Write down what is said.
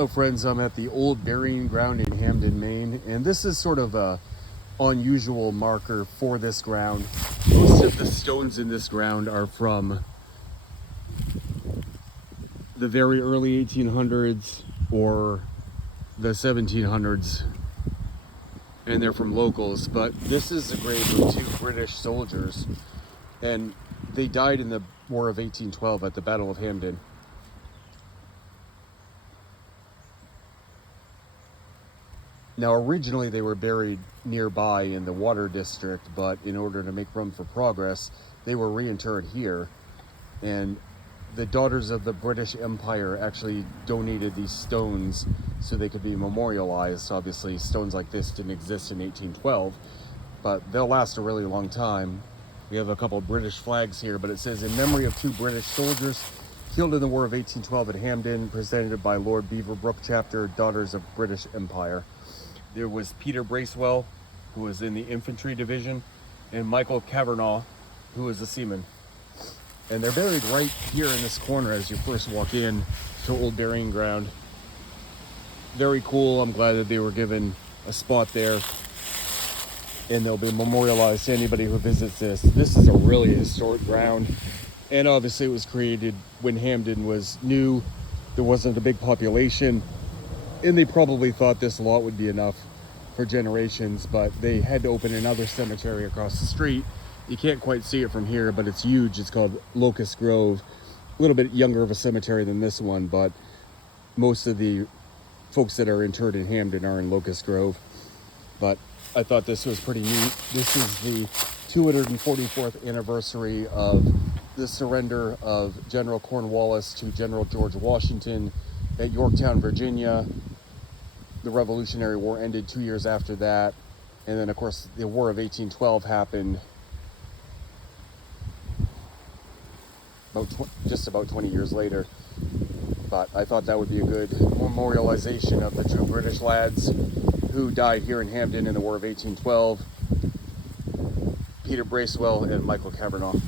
Hello friends, I'm at the old burying ground in Hampden, Maine, and this is sort of a unusual marker for this ground. Most of the stones in this ground are from the very early 1800s or the 1700s, and they're from locals, but this is the grave of two British soldiers, and they died in the War of 1812 at the Battle of Hampden. Now, originally they were buried nearby in the Water District, but in order to make room for progress, they were reinterred here. And the Daughters of the British Empire actually donated these stones so they could be memorialized. Obviously, stones like this didn't exist in 1812, but they'll last a really long time. We have a couple of British flags here, but it says, "In memory of two British soldiers killed in the War of 1812 at Hampden, presented by Lord Beaverbrook Chapter, Daughters of British Empire." There was Peter Bracewell, who was in the infantry division, and Michael Kavanagh, who was a seaman. And they're buried right here in this corner as you first walk in to Old Burying Ground. Very cool. I'm glad that they were given a spot there, and they'll be memorialized to anybody who visits this. This is a really historic ground, and obviously it was created when Hampden was new. There wasn't a big population, and they probably thought this lot would be enough for generations, but they had to open another cemetery across the street. You can't quite see it from here, but it's huge. It's called Locust Grove. A little bit younger of a cemetery than this one, but most of the folks that are interred in Hampden are in Locust Grove. But I thought this was pretty neat. This is the 244th anniversary of the surrender of General Cornwallis to General George Washington at Yorktown, Virginia. The Revolutionary War ended 2 years after that, and then of course the War of 1812 happened just about 20 years later. But I thought that would be a good memorialization of the two British lads who died here in Hampden in the War of 1812, Peter Bracewell and Michael Kavanagh.